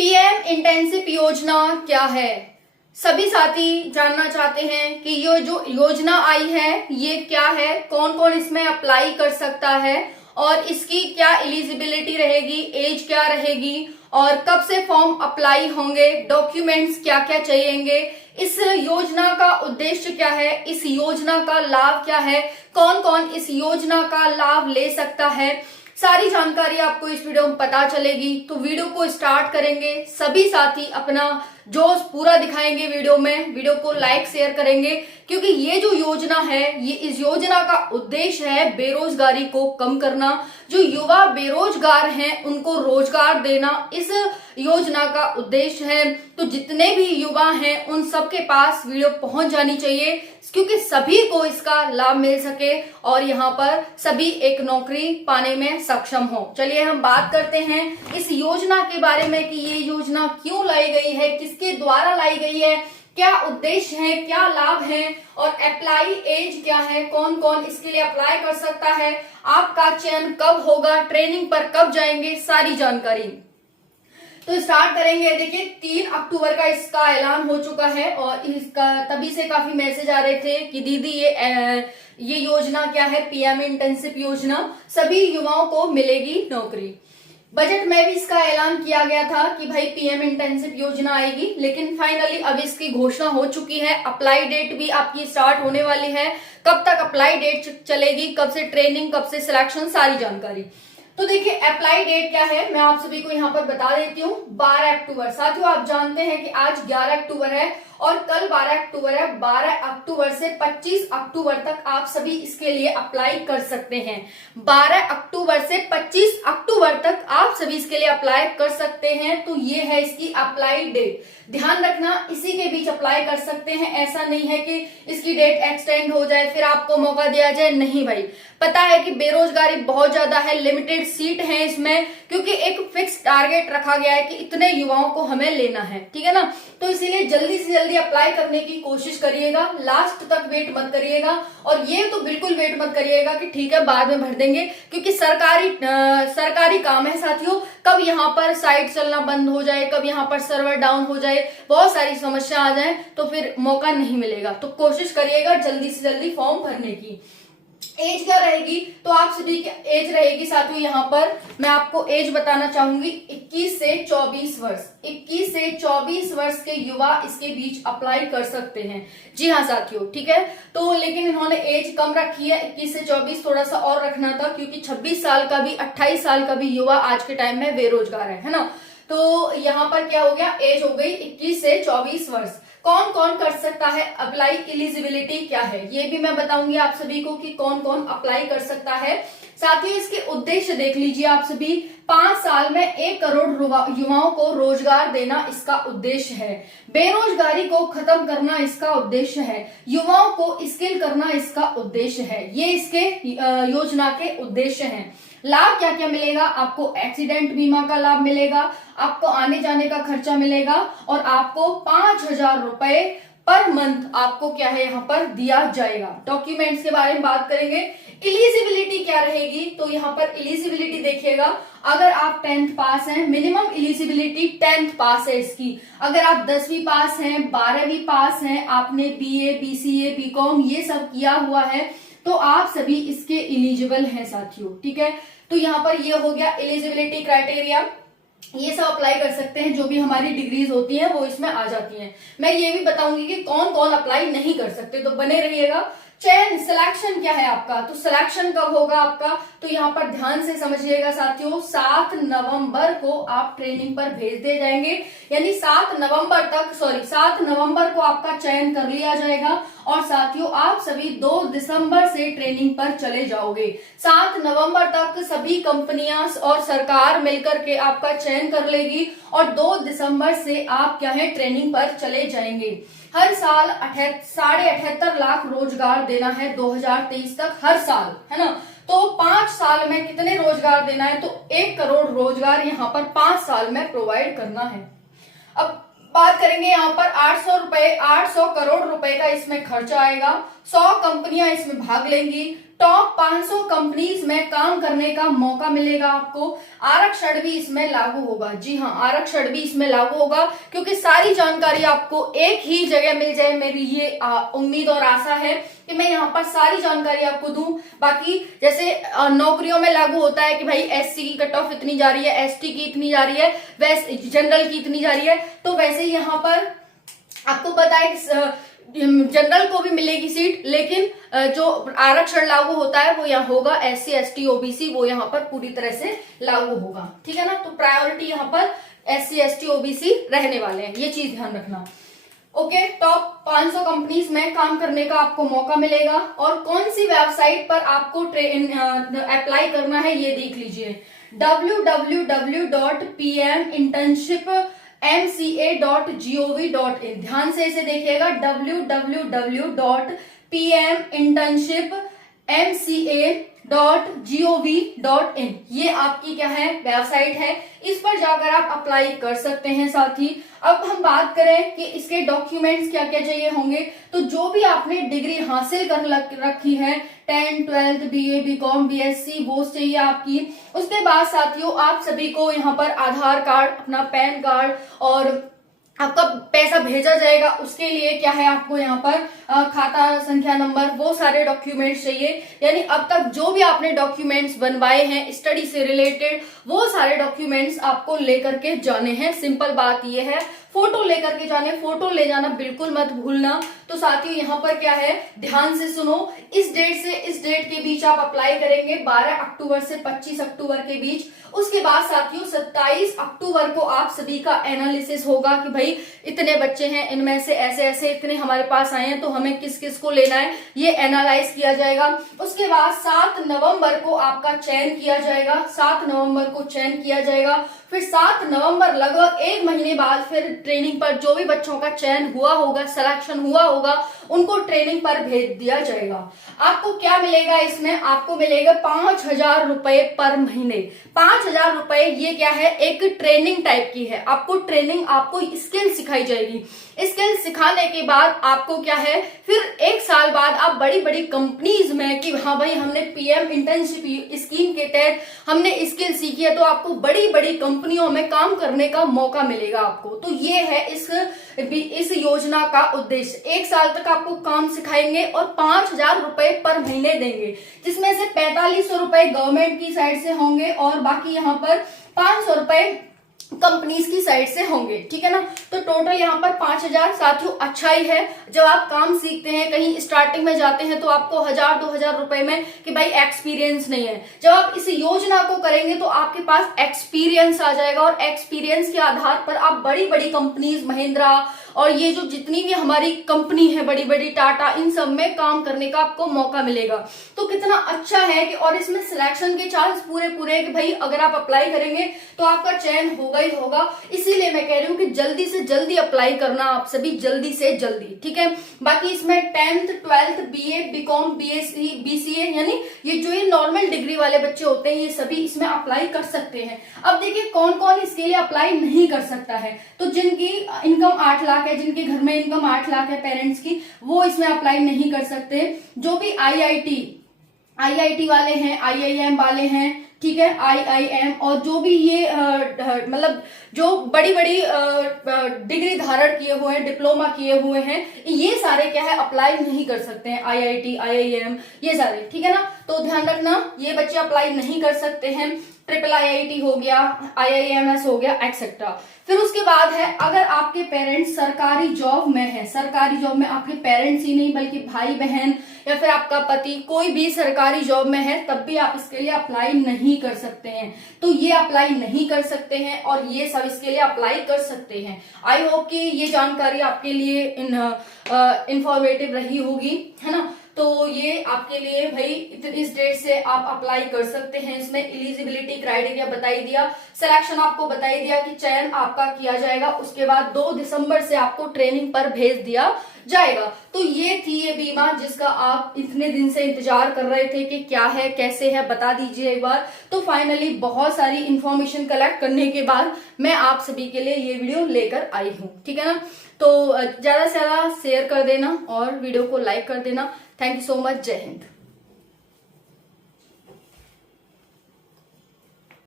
PM intensive योजना क्या है? सभी साथी जानना चाहते हैं कि ये जो योजना आई है ये क्या है, कौन कौन इसमें अप्लाई कर सकता है और इसकी क्या एलिजिबिलिटी रहेगी, एज क्या रहेगी और कब से फॉर्म अप्लाई होंगे, डॉक्यूमेंट्स क्या क्या चाहिएंगे, इस योजना का उद्देश्य क्या है, इस योजना का लाभ क्या है, कौन कौन इस योजना का लाभ ले सकता है, सारी जानकारी आपको इस वीडियो में पता चलेगी। तो वीडियो को स्टार्ट करेंगे, सभी साथी अपना जोश पूरा दिखाएंगे वीडियो में, वीडियो को लाइक शेयर करेंगे क्योंकि ये जो योजना है ये इस योजना का उद्देश्य है बेरोजगारी को कम करना, जो युवा बेरोजगार हैं उनको रोजगार देना इस योजना का उद्देश्य है। तो जितने भी युवा हैं उन सबके पास वीडियो पहुंच जानी चाहिए क्योंकि सभी को इसका लाभ मिल सके और यहाँ पर सभी एक नौकरी पाने में सक्षम हो। चलिए हम बात करते हैं इस योजना के बारे में कि ये योजना क्यों लाई गई है, किसके द्वारा लाई गई है, क्या उद्देश्य है, क्या लाभ है और अप्लाई एज क्या है, कौन कौन इसके लिए अप्लाई कर सकता है, आपका चयन कब होगा, ट्रेनिंग पर कब जाएंगे, सारी जानकारी। तो स्टार्ट करेंगे। देखिए 3 अक्टूबर का इसका ऐलान हो चुका है और इसका तभी से काफी मैसेज आ रहे थे कि दीदी ये योजना क्या है, पीएम इंटेंसिव योजना, सभी युवाओं को मिलेगी नौकरी। बजट में भी इसका ऐलान किया गया था कि भाई पीएम इंटेंसिव योजना आएगी, लेकिन फाइनली अब इसकी घोषणा हो चुकी है। अप्लाई डेट भी आपकी स्टार्ट होने वाली है, कब तक अप्लाई डेट चलेगी, कब से ट्रेनिंग, कब से सिलेक्शन, सारी जानकारी। तो देखिए अप्लाई डेट क्या है मैं आप सभी को यहाँ पर बता देती हूँ। 12 अक्टूबर। साथियों आप जानते हैं कि आज 11 अक्टूबर है और कल 12 अक्टूबर है। 12 अक्टूबर से 25 अक्टूबर तक आप सभी इसके लिए अप्लाई कर सकते हैं। 12 अक्टूबर से 25 अक्टूबर तक आप सभी इसके लिए अप्लाई कर सकते हैं। तो ये है इसकी अप्लाई डेट। ध्यान रखना इसी के बीच अप्लाई कर सकते हैं, ऐसा नहीं है कि इसकी डेट एक्सटेंड हो जाए फिर आपको मौका दिया जाए, नहीं भाई। पता है कि बेरोजगारी बहुत ज्यादा है, लिमिटेड सीट है इसमें क्योंकि एक फिक्स टारगेट रखा गया है कि इतने युवाओं को हमें लेना है, ठीक है ना। तो इसीलिए जल्दी से जल्दी अप्लाई करने की कोशिश करिएगा, लास्ट तक वेट मत करिएगा और ये तो बिल्कुल वेट मत करिएगा कि ठीक है बाद में भर देंगे, क्योंकि सरकारी काम है साथियों। कब यहाँ पर साइट चलना बंद हो जाए, कब यहाँ पर सर्वर डाउन हो जाए, बहुत सारी समस्या आ जाए तो फिर मौका नहीं मिलेगा। तो कोशिश करिएगा जल्दी से जल्दी फॉर्म भरने की। एज क्या रहेगी तो आप सभी की एज रहेगी साथियों, यहाँ पर मैं आपको एज बताना चाहूंगी 21 से 24 वर्ष। 21 से 24 वर्ष के युवा इसके बीच अप्लाई कर सकते हैं। जी हाँ साथियों, ठीक है। तो लेकिन इन्होंने एज कम रखी है, 21 से 24 थोड़ा सा और रखना था क्योंकि 26 साल का भी 28 साल का भी युवा आज के टाइम में बेरोजगार है ना। तो यहाँ पर क्या हो गया, एज हो गई 21 से 24 वर्ष। कौन कौन कर सकता है अप्लाई, एलिजिबिलिटी क्या है ये भी मैं बताऊंगी आप सभी को कि कौन कौन अप्लाई कर सकता है। साथ ही इसके उद्देश्य देख लीजिए आप सभी। 5 साल में 1 करोड़ युवाओं को रोजगार देना इसका उद्देश्य है। बेरोजगारी को खत्म करना इसका उद्देश्य है। युवाओं को स्किल करना इसका उद्देश्य है। ये इसके योजना के उद्देश्य हैं। लाभ क्या क्या मिलेगा आपको, एक्सीडेंट बीमा का लाभ मिलेगा, आपको आने जाने का खर्चा मिलेगा और आपको 5,000 रुपए पर मंथ आपको क्या है यहाँ पर दिया जाएगा। डॉक्यूमेंट्स के बारे में बात करेंगे। एलिजिबिलिटी क्या रहेगी तो यहाँ पर एलिजिबिलिटी देखिएगा, अगर आप 10th पास हैं, मिनिमम एलिजिबिलिटी 10th पास है इसकी। अगर आप 10वीं पास हैं, 12वीं पास हैं, आपने बीए, बीसीए, बीकॉम ये सब किया हुआ है तो आप सभी इसके एलिजिबल हैं साथियों, ठीक है। तो यहाँ पर ये हो गया एलिजिबिलिटी क्राइटेरिया, ये सब अप्लाई कर सकते हैं। जो भी हमारी डिग्रीज होती हैं वो इसमें आ जाती हैं। मैं ये भी बताऊंगी कि कौन कौन अप्लाई नहीं कर सकते, तो बने रहिएगा। चयन, सिलेक्शन क्या है आपका, तो सिलेक्शन कब होगा आपका तो यहाँ पर ध्यान से समझिएगा साथियों। 7 नवंबर को आप ट्रेनिंग पर भेज दिए जाएंगे, यानी 7 नवंबर को आपका चयन कर लिया जाएगा और साथियों आप सभी 2 दिसंबर से ट्रेनिंग पर चले जाओगे। 7 नवंबर तक सभी कंपनियां और सरकार मिलकर के आपका चयन कर लेगी और 2 दिसंबर से आप क्या है ट्रेनिंग पर चले जाएंगे। हर साल 78.5 लाख रोजगार देना है 2023 तक, हर साल, है ना। तो 5 साल में कितने रोजगार देना है तो 1 करोड़ रोजगार यहाँ पर 5 साल में प्रोवाइड करना है। अब बात करेंगे यहाँ पर 800 करोड़ रुपए का इसमें खर्चा आएगा। 100 कंपनियां इसमें भाग लेंगी। टॉप 500 कंपनीज में काम करने का मौका मिलेगा आपको। आरक्षण भी इसमें लागू होगा। जी हाँ, आरक्षण भी इसमें लागू होगा, क्योंकि सारी जानकारी आपको एक ही जगह मिल जाए, मेरी ये उम्मीद और आशा है कि मैं यहाँ पर सारी जानकारी आपको दूं। बाकी जैसे नौकरियों में लागू होता है कि भाई एससी की कट ऑफ इतनी जा रही है, एसटी की इतनी जा रही है, वैसे जनरल की इतनी जा रही है, तो वैसे ही यहाँ पर आपको पता है जनरल को भी मिलेगी सीट, लेकिन जो आरक्षण लागू होता है वो यहाँ होगा एससी एसटी ओबीसी, वो यहाँ पर पूरी तरह से लागू होगा। ठीक है ना, तो प्रायोरिटी यहाँ पर एससी एसटी ओबीसी रहने वाले हैं, ये चीज ध्यान रखना। ओके, टॉप 500 कंपनीज में काम करने का आपको मौका मिलेगा, और कौन सी वेबसाइट पर आपको अप्लाई करना है ये देख लीजिए, www.pminternshipmca.gov.in। ध्यान से इसे देखिएगा, www.pminternshipmca.gov.in। ये आपकी क्या है, वेबसाइट है, इस पर जाकर आप अप्लाई कर सकते हैं। साथ ही अब हम बात करें कि इसके डॉक्यूमेंट्स क्या क्या चाहिए होंगे, तो जो भी आपने डिग्री हासिल कर रखी है, 10th 12th BA BCom BSc, वो चाहिए आपकी। उसके बाद साथियों आप सभी को यहाँ पर आधार कार्ड, अपना पैन कार्ड, और आपका पैसा भेजा जाएगा उसके लिए क्या है, आपको यहाँ पर खाता संख्या नंबर, वो सारे डॉक्यूमेंट्स चाहिए। यानी अब तक जो भी आपने डॉक्यूमेंट्स बनवाए हैं स्टडी से रिलेटेड, वो सारे डॉक्यूमेंट्स आपको लेकर के जाने हैं। सिंपल बात ये है, फोटो लेकर के जाने, फोटो ले जाना बिल्कुल मत भूलना। तो साथियों यहाँ पर क्या है, ध्यान से सुनो, इस डेट से इस डेट के बीच आप अप्लाई करेंगे, 12 अक्टूबर से 25 अक्टूबर के बीच। उसके बाद साथियों 27 अक्टूबर को आप सभी का एनालिसिस होगा कि भाई इतने बच्चे हैं, इनमें से ऐसे ऐसे इतने हमारे पास आए हैं, तो हमें किस किस को लेना है, ये एनालाइज किया जाएगा। उसके बाद 7 नवंबर को आपका चयन किया जाएगा, 7 नवंबर को चयन किया जाएगा। फिर 7 नवंबर लगभग 1 महीने बाद फिर ट्रेनिंग पर जो भी बच्चों का चयन हुआ होगा, सिलेक्शन हुआ होगा, उनको ट्रेनिंग पर भेज दिया जाएगा। आपको क्या मिलेगा इसमें, आपको मिलेगा 5,000 रुपए पर महीने। 5,000 रुपए ये क्या है, एक ट्रेनिंग टाइप की है। आपको ट्रेनिंग, आपको स्किल सिखाई जाएगी। स्किल सिखाने के बाद आपको क्या है, फिर 1 साल बाद आप बड़ी बड़ी कंपनीज में कि हाँ भाई हमने पीएम इंटर्नशिप स्कीम के तहत हमने स्किल सीखी है, तो आपको बड़ी बड़ी कंपनियों में काम करने का मौका मिलेगा आपको। तो ये है इस योजना का उद्देश्य। 1 साल तक आपको काम सिखाएंगे और 5,000 रुपए पर महीने देंगे, जिसमें से 4500 रुपए गवर्नमेंट की साइड से होंगे और बाकी यहाँ पर 500 रुपए कंपनीज की साइड से होंगे। ठीक है ना, तो टोटल यहाँ पर 5,000। साथियों अच्छा ही है, जब आप काम सीखते हैं, कहीं स्टार्टिंग में जाते हैं तो आपको 1,000-2,000 रुपए में कि भाई एक्सपीरियंस नहीं है, जब आप इस योजना को करेंगे तो आपके पास एक्सपीरियंस आ जाएगा, और एक्सपीरियंस के आधार पर आप बड़ी बड़ी कंपनीज, महिंद्रा और ये जो जितनी भी हमारी कंपनी है बड़ी बड़ी, टाटा, इन सब में काम करने का आपको मौका मिलेगा। तो कितना अच्छा है कि, और इसमें सिलेक्शन के चांस पूरे पूरे कि भाई अगर आप अप्लाई करेंगे तो आपका चयन होगा ही होगा। इसीलिए मैं कह रही हूँ कि जल्दी से जल्दी अप्लाई करना, आप सभी जल्दी से जल्दी। ठीक है, बाकी इसमें 10th 12th BA BCom BSc BCA, यानी ये नॉर्मल डिग्री वाले बच्चे होते हैं, ये सभी इसमें अप्लाई कर सकते हैं। अब देखिए कौन कौन इसके लिए अप्लाई नहीं कर सकता है, तो जिनकी इनकम 8 लाख है, जिनके घर में इनकम 8 लाख है पेरेंट्स की, वो इसमें अप्लाई नहीं कर सकते। जो भी आईआईटी वाले हैं, आईआईएम वाले हैं, ठीक है, आईआईएम, और जो भी ये मतलब जो बड़ी बड़ी डिग्री धारण किए हुए हैं, डिप्लोमा किए हुए हैं, ये सारे क्या है अप्लाई नहीं कर सकते हैं। आईआईटी, आईआईएम, ये सारे, ठीक है ना, तो ध्यान रखना ये बच्चे अप्लाई नहीं कर सकते हैं। ट्रिपल आईआईटी हो गया, आईआईएमएस हो गया, एक्सेट्रा। फिर उसके बाद है, अगर आपके पेरेंट्स सरकारी जॉब में है, सरकारी जॉब में आपके पेरेंट्स ही नहीं बल्कि भाई बहन या फिर आपका पति कोई भी सरकारी जॉब में है, तब भी आप इसके लिए अप्लाई नहीं कर सकते हैं। तो ये अप्लाई नहीं कर सकते हैं और ये सब इसके लिए अप्लाई कर सकते हैं। आई होप कि ये जानकारी आपके लिए इंफॉर्मेटिव रही होगी, है ना। तो ये आपके लिए भाई इस डेट से आप अप्लाई कर सकते हैं। इसमें एलिजिबिलिटी क्राइटेरिया बताई दिया, सिलेक्शन आपको बताई दिया कि चयन आपका किया जाएगा, उसके बाद 2 दिसंबर से आपको ट्रेनिंग पर भेज दिया जाएगा। तो ये थी ये बीमा जिसका आप इतने दिन से इंतजार कर रहे थे कि क्या है, कैसे है, बता दीजिए एक बार। तो फाइनली बहुत सारी इंफॉर्मेशन कलेक्ट करने के बाद मैं आप सभी के लिए ये वीडियो लेकर आई हूँ, ठीक है ना। तो ज्यादा से ज्यादा शेयर कर देना और वीडियो को लाइक कर देना। Thank you so much. जय हिंद।